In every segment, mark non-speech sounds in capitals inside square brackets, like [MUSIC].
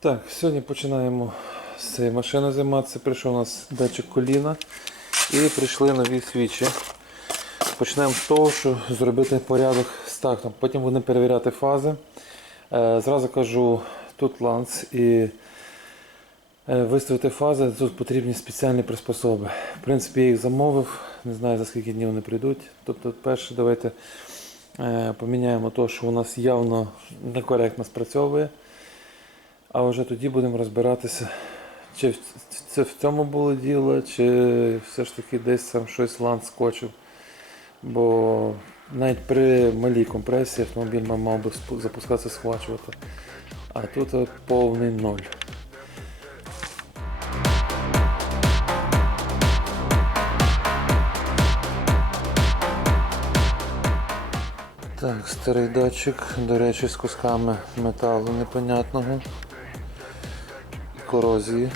Так, сьогодні починаємо з цієї машини займатися. Прийшов у нас датчик коліна і прийшли нові свічі. Почнемо з того, що зробити порядок з тактом. Потім будемо перевіряти фази. Е, Зразу кажу, тут ланц і е, виставити фази, тут потрібні спеціальні приспособи. В принципі, я їх замовив, не знаю за скільки днів вони прийдуть. Тобто, перше, давайте е, поміняємо те, що у нас явно некоректно спрацьовує. А вже тоді будемо розбиратися, чи це в цьому було діло, чи все ж таки десь там щось ланд скочив. Бо навіть при малій компресії автомобіль мав би запускатися, схвачувати. А тут повний ноль. Так, старий датчик, до речі, з кусками металу непонятного. Корозії.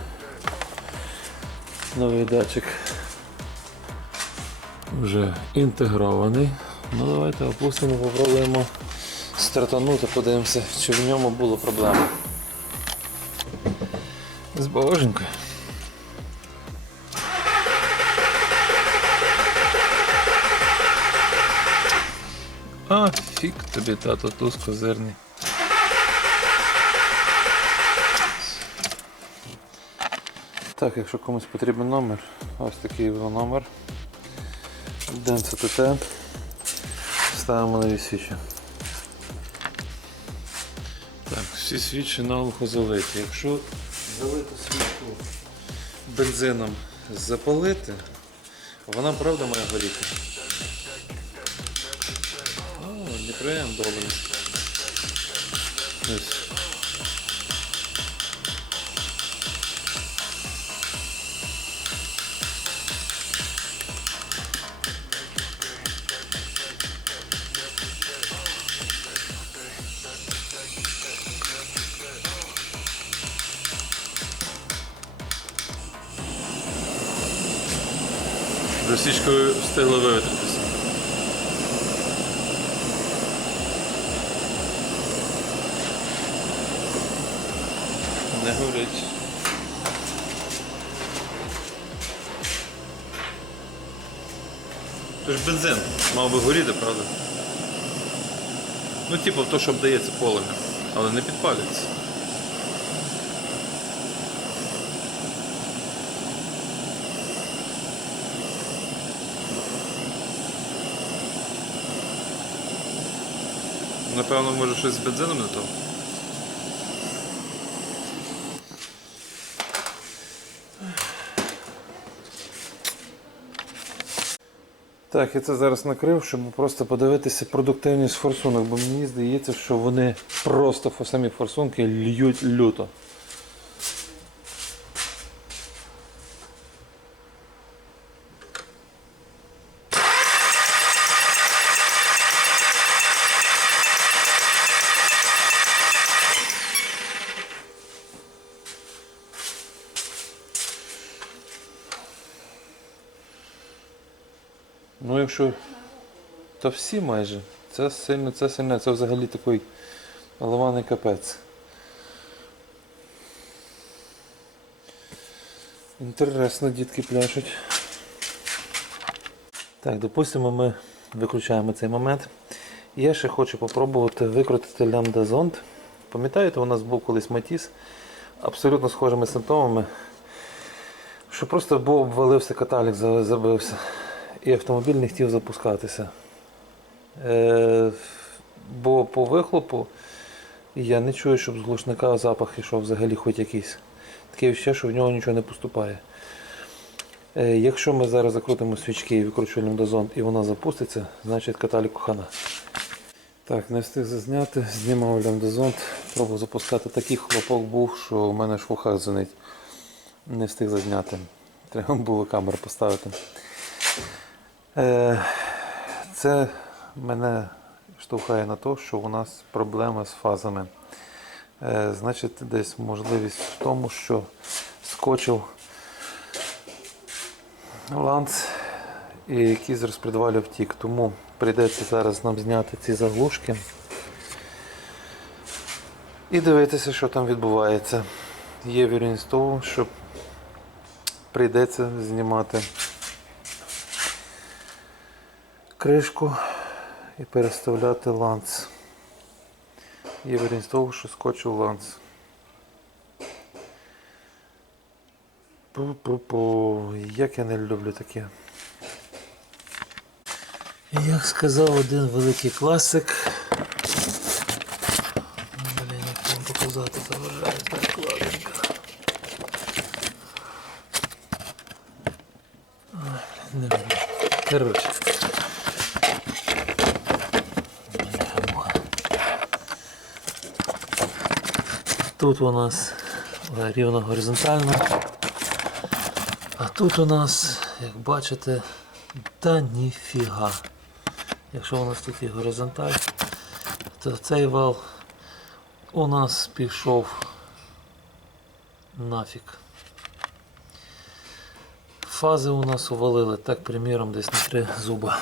Новий датчик вже інтегрований. Ну давайте опустимо, попробуємо стартанути, подивимося, чи в ньому було проблеми. З боженькою. А, фік тобі, тато, туз козирний. Так, якщо комусь потрібен номер, ось такий його номер. Денце ТТ. Ставимо нові свічі. Так, всі свічі наглухо залиті. Якщо залити свічку бензином запалити, вона правда має горіти. О, неприємно добре. Ось. Росічкою встигли вивітритися. Не горить. Це ж бензин мав би горіти, правда? Ну, типу, то, що обдається полем'я, але не підпалюється. Напевно, може щось з бензином не то. Так, я це зараз накрив, щоб просто подивитися продуктивність форсунок, бо мені здається, що вони просто самі форсунки льють люто. Якщо. То всі майже. Це сильно, це сильно, це взагалі такий ламаний капець. Інтересно, дітки пляшуть. Так, допустимо, ми виключаємо цей момент. Я ще хочу попробувати викрутити лямбда зонд. Пам'ятаєте, у нас був колись Матіс абсолютно схожими симптомами, що просто був обвалився каталік, забився, і автомобіль не хотів запускатися. Е, бо по вихлопу я не чую, щоб з глушника запах йшов взагалі хоч якийсь. Таке ще, що в нього нічого не поступає. Е, якщо ми зараз закрутимо свічки і викручуємо дозон і вона запуститься, значить каталік хана. Так, не встиг зазняти, знімав лямдозонт, пробував запускати. Такий хлопок був, що у мене ж в ухах дзвонить. Не встиг зазняти. Треба було камеру поставити. Е, це мене штовхає на те, що у нас проблема з фазами. Е, значить, десь можливість в тому, що скочив ланц який з розпредвалів втік. Тому прийдеться зараз нам зняти ці заглушки. і дивитися, що там відбувається. Є вірність того, що прийдеться знімати кришку і переставляти ланц. Є вірність того, що скочив ланц. Пу-пу-пу. Як я не люблю таке. Як сказав один великий класик. Блін, як вам показати заважає та кладинка. Ой, блін, Не видно. Коротше. Тут у нас рівно горизонтально. А тут у нас, як бачите, та ніфіга. Якщо у нас тут є горизонталь, то цей вал у нас пішов нафіг. Фази у нас увалили, так, приміром, десь на три зуба.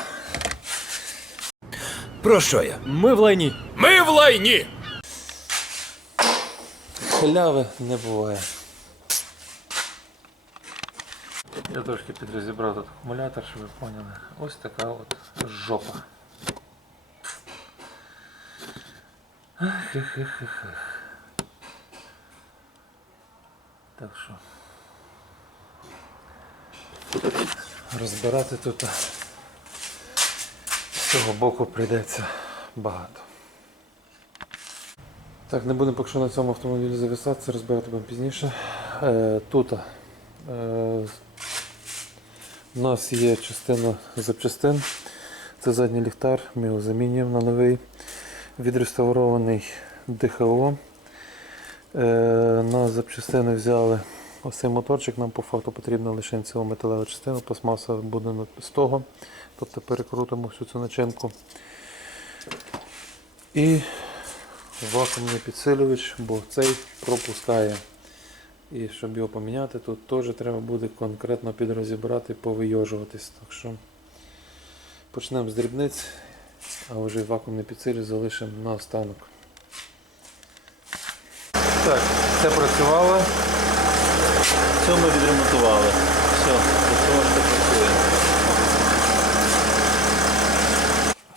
Про що я? Ми в лайні. Ми в лайні! Халяви не буває. Я трошки підрозібрав тут акумулятор, щоб ви поняли. Ось така от жопа. Так що. Розбирати тут з цього боку прийдеться багато. Так, не будемо поки що на цьому автомобілі зависатися, розбирати будемо пізніше. Е, тут е, у нас є частина запчастин. Це задній ліхтар, ми його замінюємо на новий відреставрований ДХО. Е, на запчастини взяли ось цей моторчик, нам по факту потрібна лише ціла металева частина, пластмаса буде з того. Тобто перекрутимо всю цю начинку. І вакуумний підсилювач, бо цей пропускає. І щоб його поміняти, тут теж треба буде конкретно підрозібрати, повийожуватись. Так що почнемо з дрібниць, а вже вакуумний підсилювач залишимо на останок. Так, це працювало. Все ми відремонтували. Все, трошки працює.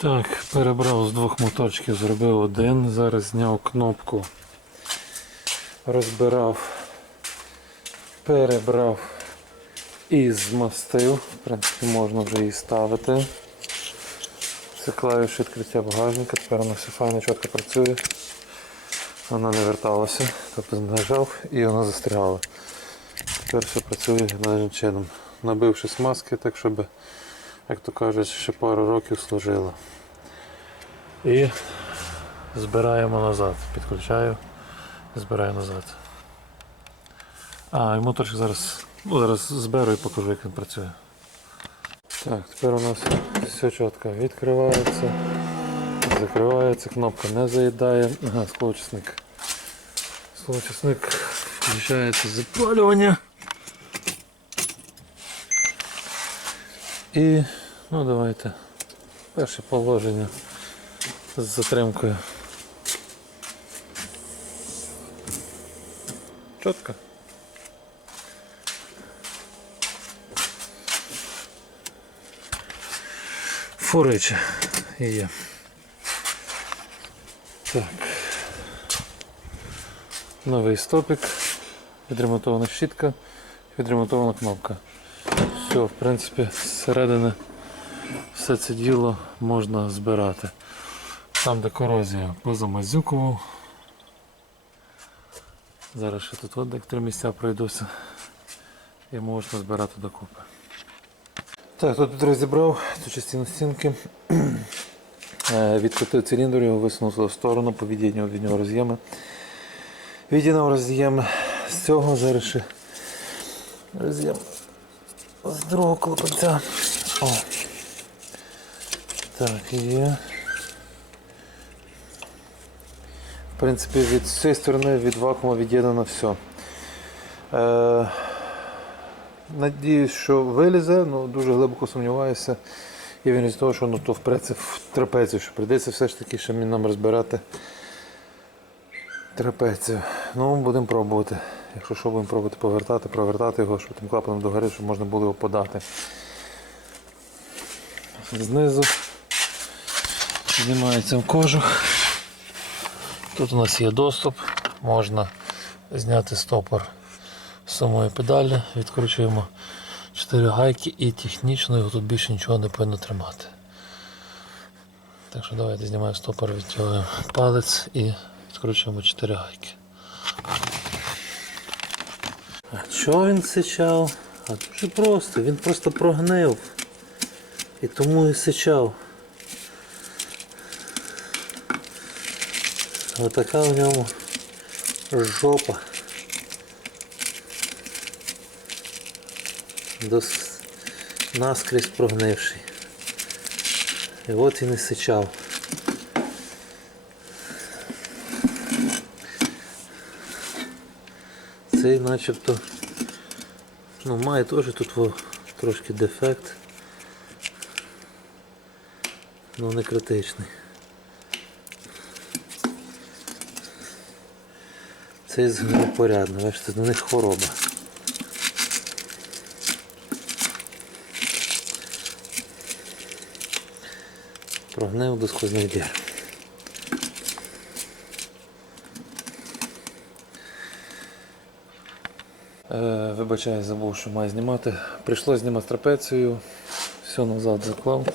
Так, перебрав з двох моторчиків, зробив один, зараз зняв кнопку, розбирав, перебрав і змастив. В принципі, можна вже її ставити. Це клавіша відкриття багажника, тепер вона все файно, чітко працює. Вона не верталася, тобто нажав і вона застрягала. Тепер все працює належним чином. Набивши смазки, так щоб, як то кажуть, ще пару років служило. І збираємо назад. Підключаю, збираю назад. А, і моторчик зараз, ну, зараз зберу і покажу, як він працює. Так, тепер у нас все чітко. Відкривається, закривається, кнопка не заїдає. Ага, склочисник. Склочисник включається запалювання. І, ну давайте, перше положення з затримкою. Чітко. Фурича є. Так. Новий стопик, відремонтована щітка, відремонтована кнопка. Все, в принципі, зсередини все це діло можна збирати. Там де корозія позамазюкував. Зараз ще тут от три місця пройдуся і можна збирати докупи. Так, тут розібрав цю частину стінки. [CLEARS THROAT] Е, Відкрутив циліндр, його висунув в сторону, повід'єднював від нього роз'єми. Від'єднав роз'єм з цього, зараз ще роз'єм з другого клапанця. О. Так, є. В принципі, від цієї сторони від вакуума від'єднано все. Е, надіюсь, що вилізе, ну дуже глибоко сумніваюся. І він з того, що ну, то впреться в трапецію, що прийдеться все ж таки ще нам розбирати трапецію. Ну, будемо пробувати. Якщо що, будемо пробувати повертати, провертати його, щоб тим клапаном догори, щоб можна було його подати. Знизу знімається в кожух. Тут у нас є доступ, можна зняти стопор з самої педалі, відкручуємо 4 гайки і технічно його тут більше нічого не повинно тримати. Так що давайте знімаємо стопор, відтягуємо палець і відкручуємо 4 гайки. А чого він сичав? А дуже просто, він просто прогнив. І тому і сичав. Отака в ньому жопа. Дос... Наскрізь прогнивший. І от і сичав. Цей начебто ну, має теж тут трошки дефект. Ну не критичний. Цей згнив порядно, бачите, до них хвороба. Прогнив до сквозних дір. Е, вибачаю, забув, що маю знімати. Прийшлося знімати трапецію, все назад заклав.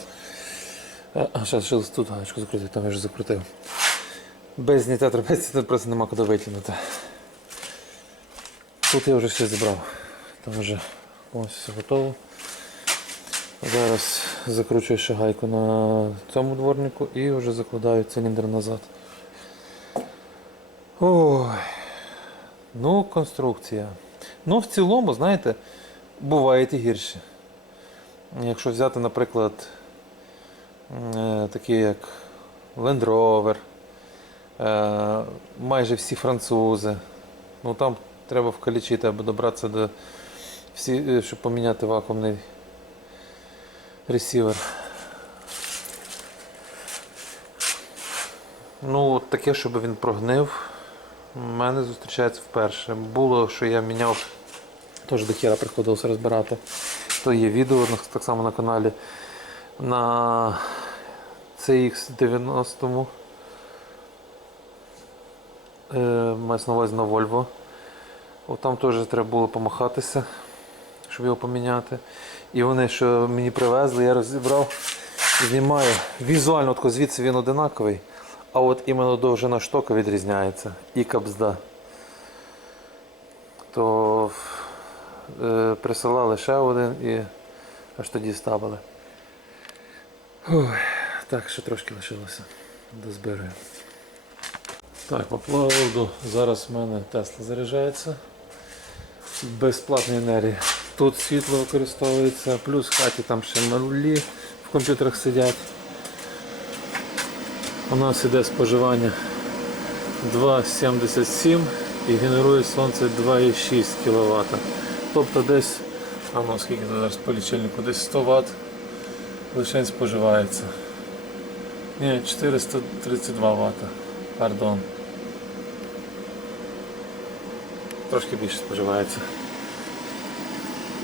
Е, А, ще тут гаечку закрутити, там я вже закрутив. Без зняття трапеції тут просто нема куди витягнути. Тут я вже все зібрав. Там вже ось все готово. Зараз закручую ще гайку на цьому дворнику і вже закладаю циліндр назад. Ой. Ну, конструкція. Ну, в цілому, знаєте, бувають і гірші. Якщо взяти, наприклад, е, такі як Land Rover, е, майже всі французи. Ну там треба вкалічити, аби добратися до всі, е, щоб поміняти вакуумний ресівер. Ну, таке, щоб він прогнив, у мене зустрічається вперше. Було, що я міняв, теж до хіра приходилося розбирати. То є відео так само на каналі. На CX90 е, мається на увазі на Volvo. От там теж треба було помахатися, щоб його поміняти. І вони, що мені привезли, я розібрав, знімаю. Візуально от звідси він одинаковий, а от іменно довжина штока відрізняється і капзда. То е, присилали ще один і аж тоді ставили. Так, ще трошки лишилося. Дозбираю. Так, по поводу зараз в мене Тесла заряджається. Безплатна енергія. Тут світло використовується, плюс в хаті там ще малі в комп'ютерах сидять. У нас іде споживання 2,77 і генерує сонце 2,6 кВт. Тобто десь, а ну скільки зараз по лічильнику, десь 100 Вт лише споживається. Ні, 432 Вт. Пардон. Трошки більше споживається.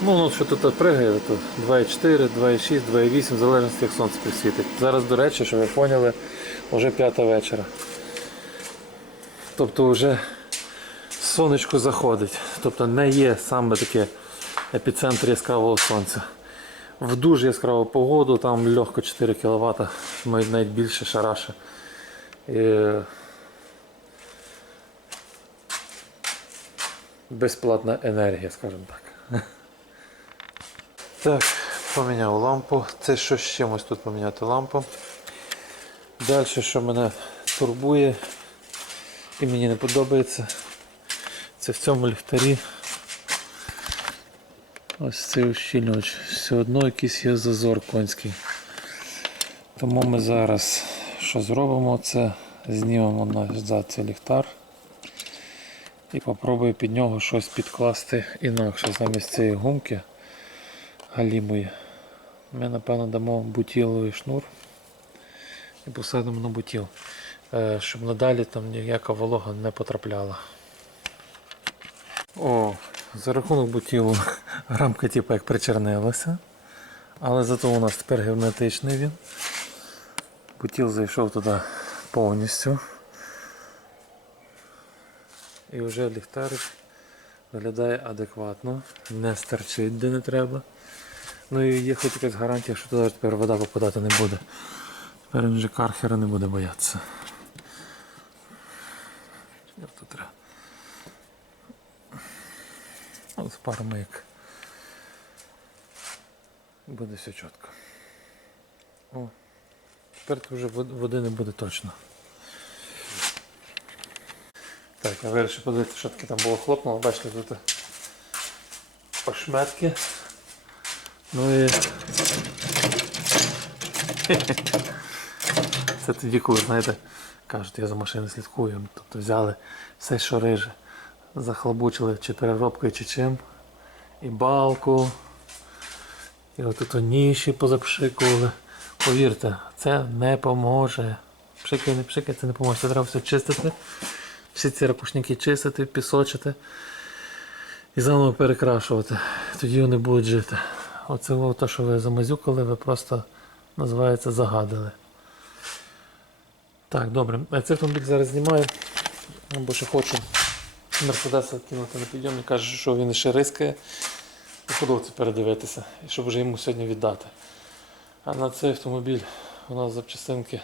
Ну, ну що тут пригає, то 2,4, 2,6, 2,8, в залежності як сонце присвітить. Зараз, до речі, щоб ви поняли, вже п'ята вечора. Тобто вже сонечко заходить. Тобто не є саме таке епіцентр яскравого сонця. В дуже яскраву погоду, там легко 4 кВт, навіть більше шараше. Безплатна енергія, скажімо так. [LAUGHS] Так, поміняв лампу. Це що з чимось тут поміняти лампу. Далі, що мене турбує і мені не подобається, це в цьому ліхтарі. Ось цей ущільнювач. Все одно якийсь є зазор конський. Тому ми зараз що зробимо, це знімемо назад цей ліхтар і попробую під нього щось підкласти інакше замість цієї гумки галімої. Ми напевно дамо бутіловий шнур і посадимо на бутіл. е, щоб надалі там ніяка волога не потрапляла. О, за рахунок бутілу [LAUGHS] рамка типу як причернилася. Але зато у нас тепер герметичний він. Бутіл зайшов туди повністю. І вже ліхтарик виглядає адекватно, не стерчить де не треба. Ну і є хоч якась гарантія, що туди тепер вода попадати не буде. Тепер він вже кархера не буде боятися. Тут треба? От з пару мийок. Буде все чітко. О, тепер вже води не буде точно. Так, я вирішив подивитися, що таке там було хлопнуло. Бачите, тут ошметки. Ну і [LAUGHS] це тоді, коли, знаєте, кажуть, я за машиною слідкую. Тобто взяли все, що риже, захлобучили чи переробкою, чи чим. І балку. І от тут ніші позапшикували. Повірте, це не поможе. Пшикай, не пшикай, це не поможе. Це треба все чистити. Всі ці рапушники чистити, пісочити і заново перекрашувати. Тоді вони будуть жити. Оце те, що ви замазюкали, ви просто називається загадили. Так, добре. Цей автомобіль зараз знімаю, бо ще хочу Мерседеса кинути на підйомник. Каже, що він ще рискає. І подобається передивитися, і щоб вже йому сьогодні віддати. А на цей автомобіль у нас запчастинки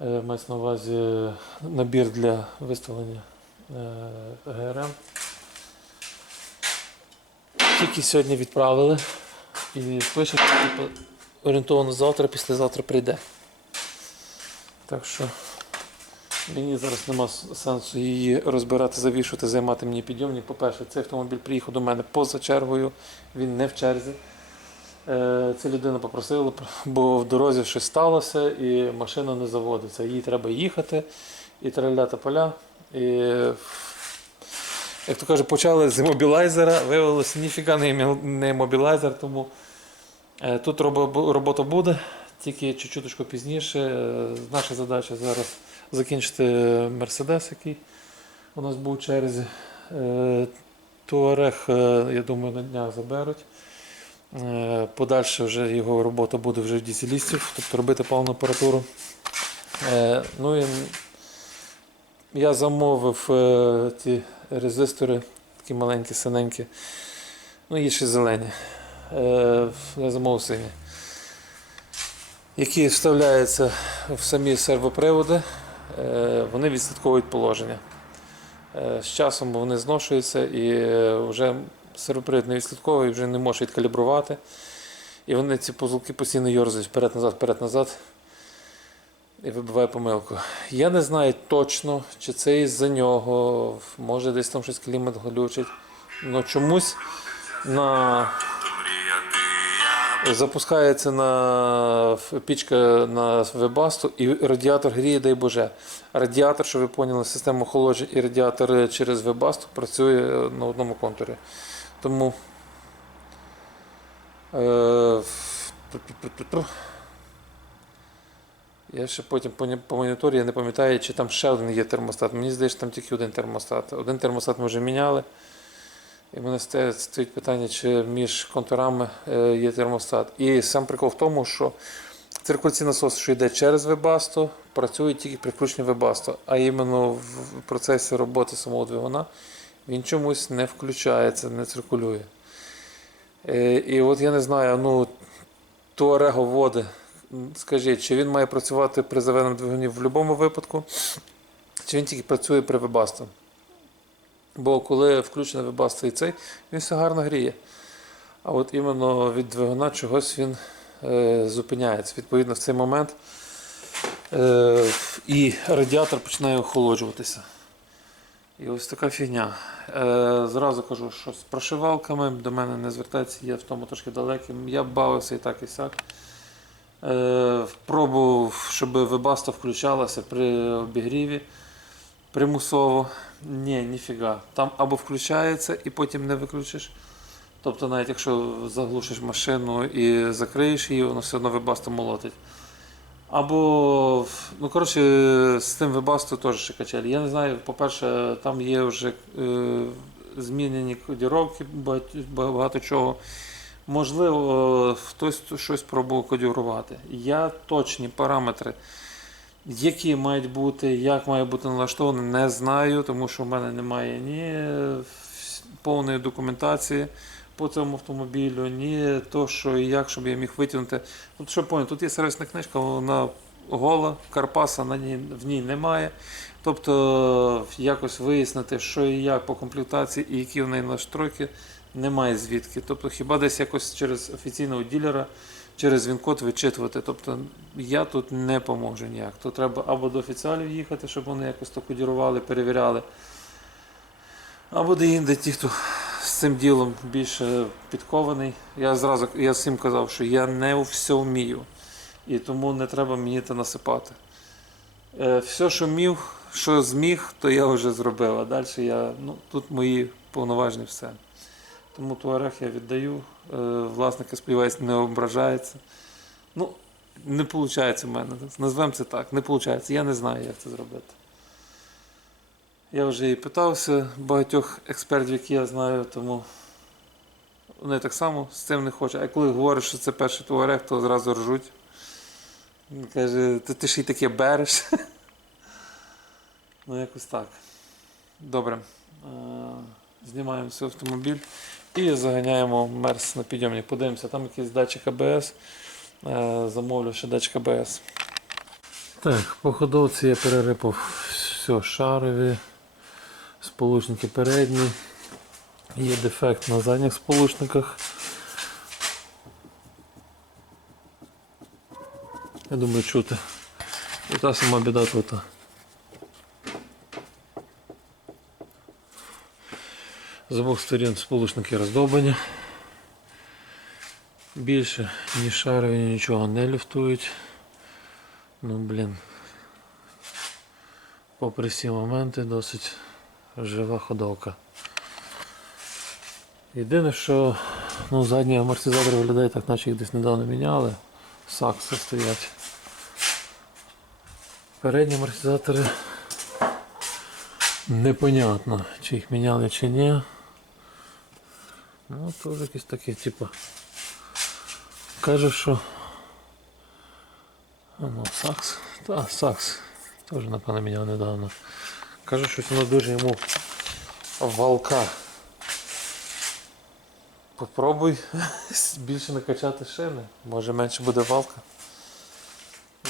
мається на увазі набір для виставлення е, ГРМ. Тільки сьогодні відправили і пише, типу, орієнтовано завтра, післязавтра прийде. Так що мені зараз нема сенсу її розбирати, завішувати, займати мені підйомник. По-перше, цей автомобіль приїхав до мене поза чергою, він не в черзі. Е, Ця людина попросила, бо в дорозі щось сталося і машина не заводиться. Їй треба їхати і траляти поля. І, як то каже, почали з мобілайзера, виявилося ніфіга не мі- не мобілайзер, тому е, тут робота буде, тільки чуть-чуточку пізніше. Е, Наша задача зараз закінчити Мерседес, який у нас був у черзі. Туарег, е, я думаю, на днях заберуть. Е, Подальше вже його робота буде вже в дізелістів, тобто робити повну апаратуру. Е, Ну і я замовив е, ті резистори, такі маленькі, синенькі. Ну, є ще зелені. Я замовив сині. Які вставляються в самі сервоприводи, вони відслідковують положення. З часом вони зношуються і вже сервопривід не відслідковує, вже не може відкалібрувати. І вони ці позулки постійно йорзають вперед-назад, вперед-назад і вибиває помилку. Я не знаю точно, чи це із-за нього, може десь там щось клімат глючить. але чомусь на... запускається на пічка на вебасту і радіатор гріє, дай Боже. Радіатор, щоб ви поняли, система охолодження і радіатор через вебасту працює на одному контурі. Тому. Е, я ще потім по, моніторі я не пам'ятаю, чи там ще один є термостат. Мені здається, там тільки один термостат. Один термостат ми вже міняли. І мене стоїть стоїть питання, чи між контурами е, є термостат. І сам прикол в тому, що циркуляційний насос, що йде через Webasto, працює тільки при включенні Webasto, а іменно в процесі роботи самого двигуна він чомусь не включається, не циркулює. Е, І от я не знаю, ну Туарего води. Скажіть, чи він має працювати при заведеному двигуні в будь-якому випадку, чи він тільки працює при Webasto? Бо коли включений Webasto і цей, він все гарно гріє. А от іменно від двигуна чогось він е, зупиняється. Відповідно, в цей момент е, і радіатор починає охолоджуватися. І ось така фігня. Е, зразу кажу, що з прошивалками до мене не звертається, я в тому трошки далекий. Я бавився і так і сяк. Е, пробував, щоб вебаста включалася при обігріві примусово. Ні, ніфіга. Там або включається і потім не виключиш. Тобто, навіть якщо заглушиш машину і закриєш її, воно все одно вебаста молотить. Або, ну коротше, з тим вебастою теж ще качелі. Я не знаю, по-перше, там є вже е, змінені кодіровки, багато, чого. Можливо, хтось щось пробував кодірувати. Я точні параметри, які мають бути, як має бути налаштований, не знаю, тому що в мене немає ні е, повної документації по цьому автомобілю, ні то, що і як, щоб я міг витягнути. Тут що поняв, тут є сервісна книжка, вона гола, Карпаса на ній, в ній немає. Тобто якось вияснити, що і як по комплектації і які в неї настройки, немає звідки. Тобто хіба десь якось через офіційного ділера, через він-код вичитувати. Тобто я тут не поможу ніяк. То треба або до офіціалів їхати, щоб вони якось то кодірували, перевіряли. Або де інде ті, хто з цим ділом більше підкований. Я зразу я всім казав, що я не все вмію. І тому не треба мені це насипати. Е, все, що міг, що зміг, то я вже зробив. А далі я, ну, тут мої повноваження все. Тому туарег я віддаю. Е, власник, я сподіваюся, не ображається. Ну, не виходить в мене. Назвемо це так. Не виходить. Я не знаю, як це зробити. Я вже і питався багатьох експертів, які я знаю, тому вони так само з цим не хочуть. А коли говориш, що це перший туарег, то зразу ржуть. Він Каже, ти, ти ж і таке береш. [LAUGHS] ну, якось так. Добре. Е, Знімаємо цей автомобіль і заганяємо мерс на підйомник. Подивимося, там якийсь датчик АБС. Е, Замовлю ще датчик АБС. Так, по ходовці я перерипав все шарові, сполучники передні. Є дефект на задніх сполучниках. Я думаю, чути. І та сама біда тут. З обох сторін сполучники роздовбані. Більше ні шарові, нічого не люфтують. Ну блін. Попри всі моменти досить жива ходовка. Єдине, що ну, задні амортизатори виглядають так, наче їх десь недавно міняли. Сакси стоять. Передні амортизатори непонятно, чи їх міняли чи ні. Ну, теж якісь такі, типу. Каже, що. Ну, сакс. Та, сакс. Теж, напевно, міняв недавно. Каже, що воно дуже йому валка. Попробуй [LAUGHS] більше накачати шини, може менше буде валка.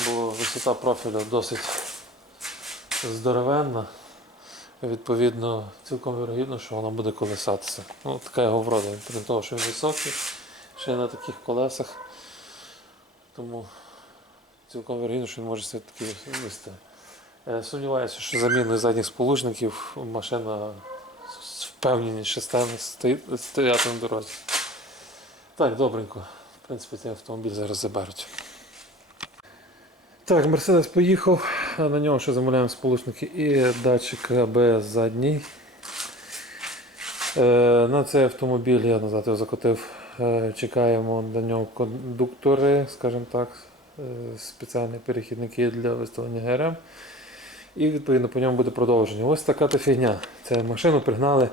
Бо висота профілю досить здоровенна. Відповідно, цілком вірогідно, що воно буде колесатися. Ну, така його врода, крім того, що він високий, ще на таких колесах. Тому цілком вірогідно, що він може все таки вести. Е, Сумніваюся, що заміною задніх сполучників машина впевненіше стане стояти на дорозі. Так, добренько. В принципі, цей автомобіль зараз заберуть. Так, Мерседес поїхав, на нього ще замовляємо сполучники і датчик АБС задній. Е, на цей автомобіль я назад його закотив. Е, чекаємо на нього кондуктори, скажімо так, е, спеціальні перехідники для виставлення ГРМ. І відповідно по ньому буде продовження. Ось така то фігня. Це машину пригнали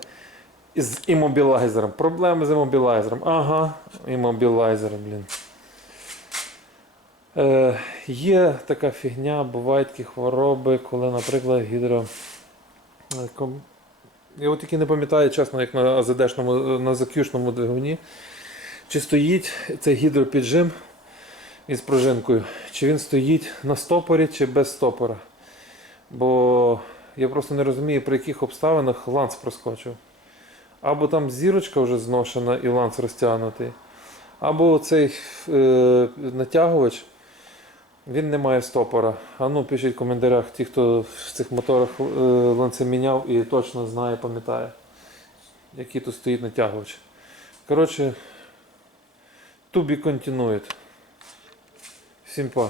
з іммобілайзером. Проблеми з іммобілайзером. Ага, іммобілайзер, блін. Е, є така фігня, бувають такі хвороби, коли, наприклад, гідро. е, Я от тільки не пам'ятаю, чесно, як на АЗДшному, на закюшному двигуні. Чи стоїть цей гідропіджим із пружинкою, чи він стоїть на стопорі, чи без стопора. Бо я просто не розумію, при яких обставинах ланц проскочив. Або там зірочка вже зношена і ланц розтягнутий, або цей е, натягувач, він не має стопора. А ну пишіть в коментарях ті, хто в цих моторах е, ланци міняв і точно знає, пам'ятає, який тут стоїть натягувач. Коротше, to be. Всім па.